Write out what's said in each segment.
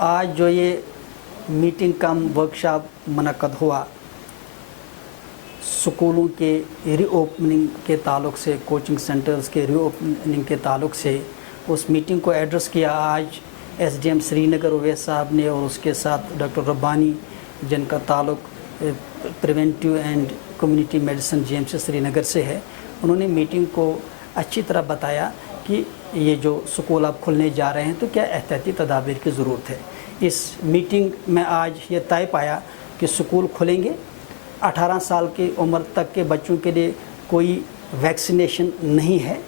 आज जो ये मीटिंग कम वर्कशॉप मुनक्कद हुआ स्कूलों के रीओपनिंग के ताल्लुक़ से, कोचिंग सेंटर्स के रीओपनिंग के ताल्लुक़ से, उस मीटिंग को एड्रेस किया आज एसडीएम श्रीनगर उवैस साहब ने और उसके साथ डॉक्टर रब्बानी, जिनका ताल्लुक़ preventive and community medicine GMC Srinagar से है। उन्होंने मीटिंग को अच्छी तरह बताया कि ये जो स्कूल अब खुलने जा रहे हैं तो क्या एहतियाती तदाबीर की ज़रूरत है। इस मीटिंग में आज ये तय पाया कि स्कूल खुलेंगे, 18 साल की उम्र तक के बच्चों के लिए कोई वैक्सीनेशन नहीं है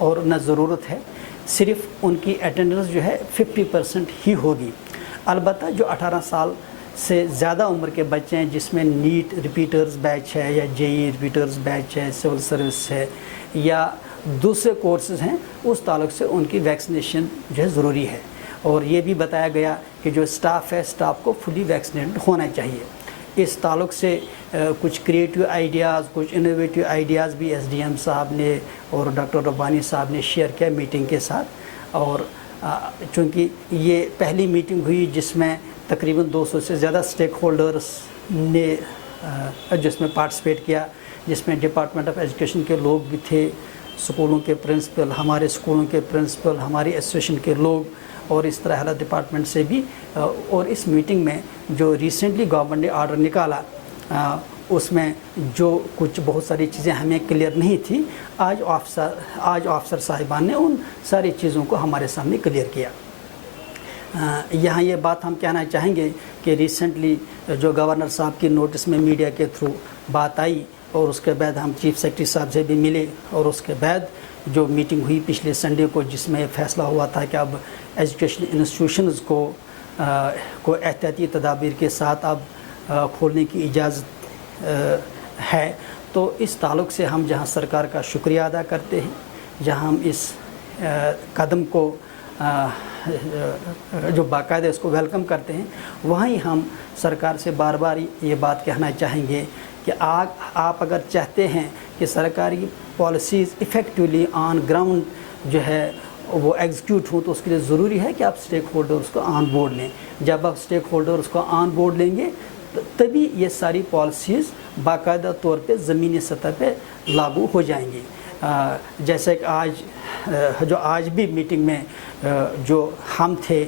और न ज़रूरत है, सिर्फ उनकी अटेंडेंस जो है 50% ही होगी। अलबत्ता जो 18 साल से ज़्यादा उम्र के बच्चे हैं, जिसमें नीट रिपीटर्स बैच है या जेई रिपीटर्स बैच है, सिविल सर्विस है या दूसरे कोर्सेज़ हैं, उस ताल्लुक़ से उनकी वैक्सीनेशन जो है ज़रूरी है। और ये भी बताया गया कि जो स्टाफ है, स्टाफ को फुली वैक्सीनेटेड होना चाहिए। इस ताल्लुक़ से कुछ क्रिएटिव आइडियाज़, कुछ इनोवेटिव आइडियाज़ भी एसडीएम साहब ने और डॉक्टर रब्बानी साहब ने शेयर किया मीटिंग के साथ। और चूँकि ये पहली मीटिंग हुई जिसमें तकरीबन 200 से ज़्यादा स्टेक होल्डर्स ने जिसमें पार्टिसिपेट किया, जिसमें डिपार्टमेंट ऑफ एजुकेशन के लोग भी थे, स्कूलों के प्रिंसिपल, हमारे स्कूलों के प्रिंसिपल, हमारी एसोसिएशन के लोग और इस तरह हेल्थ डिपार्टमेंट से भी। और इस मीटिंग में जो रिसेंटली गवर्नमेंट ने आर्डर निकाला उसमें जो कुछ बहुत सारी चीज़ें हमें क्लियर नहीं थी, आज ऑफिसर साहिबान ने उन सारी चीज़ों को हमारे सामने क्लियर किया। यहाँ ये बात हम कहना चाहेंगे कि रिसेंटली जो गवर्नर साहब की नोटिस में मीडिया के थ्रू बात आई और उसके बाद हम चीफ सेक्रेटरी साहब से भी मिले और उसके बाद जो मीटिंग हुई पिछले संडे को, जिसमें फैसला हुआ था कि अब एजुकेशन इंस्टीट्यूशंस को एहतियाती तदाबीर के साथ अब खोलने की इजाज़त है। तो इस ताल्लुक़ से हम जहाँ सरकार का शुक्रिया अदा करते हैं, जहाँ हम इस कदम को जो बाकायदा इसको वेलकम करते हैं, वहीं हम सरकार से बार बार ये बात कहना चाहेंगे कि आप अगर चाहते हैं कि सरकारी पॉलिसीज़ इफ़ेक्टिवली ऑन ग्राउंड जो है वो एग्जीक्यूट हो, तो उसके लिए ज़रूरी है कि आप स्टेक होल्डर्स को ऑन बोर्ड लें। जब आप स्टेक होल्डर्स को ऑन बोर्ड लेंगे तभी ये सारी पॉलिसीज़ बाकायदा तौर पे ज़मीनी सतह पे लागू हो जाएंगी। जैसे कि आज भी मीटिंग में जो हम थे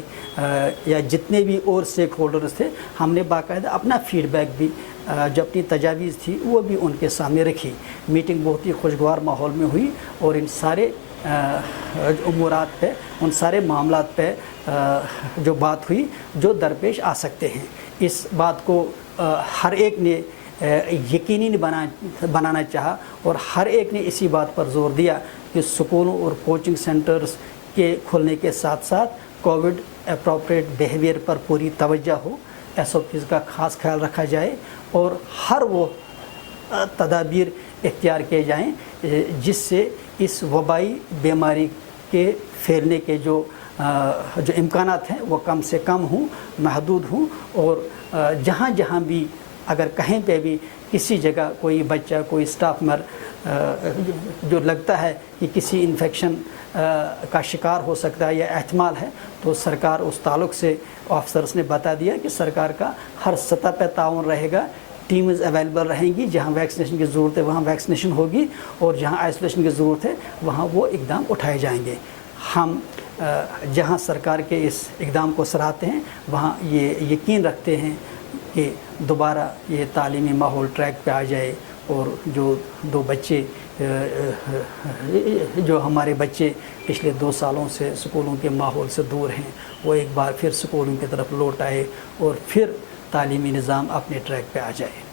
या जितने भी और स्टेक होल्डर्स थे, हमने बाकायदा अपना फीडबैक भी जो अपनी तजावीज़ थी वो भी उनके सामने रखी। मीटिंग बहुत ही खुशगवार माहौल में हुई और इन सारे उमूरात पे, उन सारे मामलात पे जो बात हुई जो दरपेश आ सकते हैं, इस बात को हर एक ने यकीनी बनाना चाहा और हर एक ने इसी बात पर जोर दिया कि स्कूलों और कोचिंग सेंटर्स के खुलने के साथ साथ कोविड अप्रोप्रिएट बिहेवियर पर पूरी तवज्जो हो, एसओपीज़ का ख़ास ख्याल रखा जाए और हर वो तदाबीर इख्तियार किए जाएँ जिससे इस वबाई बीमारी के फैलने के जो इम्कानात हैं वो कम से कम हों, महदूद हों। और जहाँ जहाँ भी अगर कहीं पे भी किसी जगह कोई बच्चा, कोई स्टाफ मेंबर जो लगता है कि किसी इन्फेक्शन का शिकार हो सकता है या एहतमाल है, तो सरकार उस ताल्लुक़ से ऑफिसर्स ने बता दिया कि सरकार का हर सतह पर ताउन रहेगा, टीम्स अवेलेबल रहेंगी, जहाँ वैक्सीनेशन की ज़रूरत है वहाँ वैक्सीनेशन होगी और जहाँ आइसोलेशन की ज़रूरत है वहाँ वो इक़दाम उठाए जाएंगे। हम जहाँ सरकार के इस इक़दाम को सराहते हैं, वहाँ ये यकीन रखते हैं कि दोबारा ये तालीमी माहौल ट्रैक पे आ जाए और जो दो बच्चे जो हमारे बच्चे पिछले 2 सालों से स्कूलों के माहौल से दूर हैं, वो एक बार फिर स्कूलों की तरफ लौट आए और फिर तालीमी निज़ाम अपने ट्रैक पे आ जाए।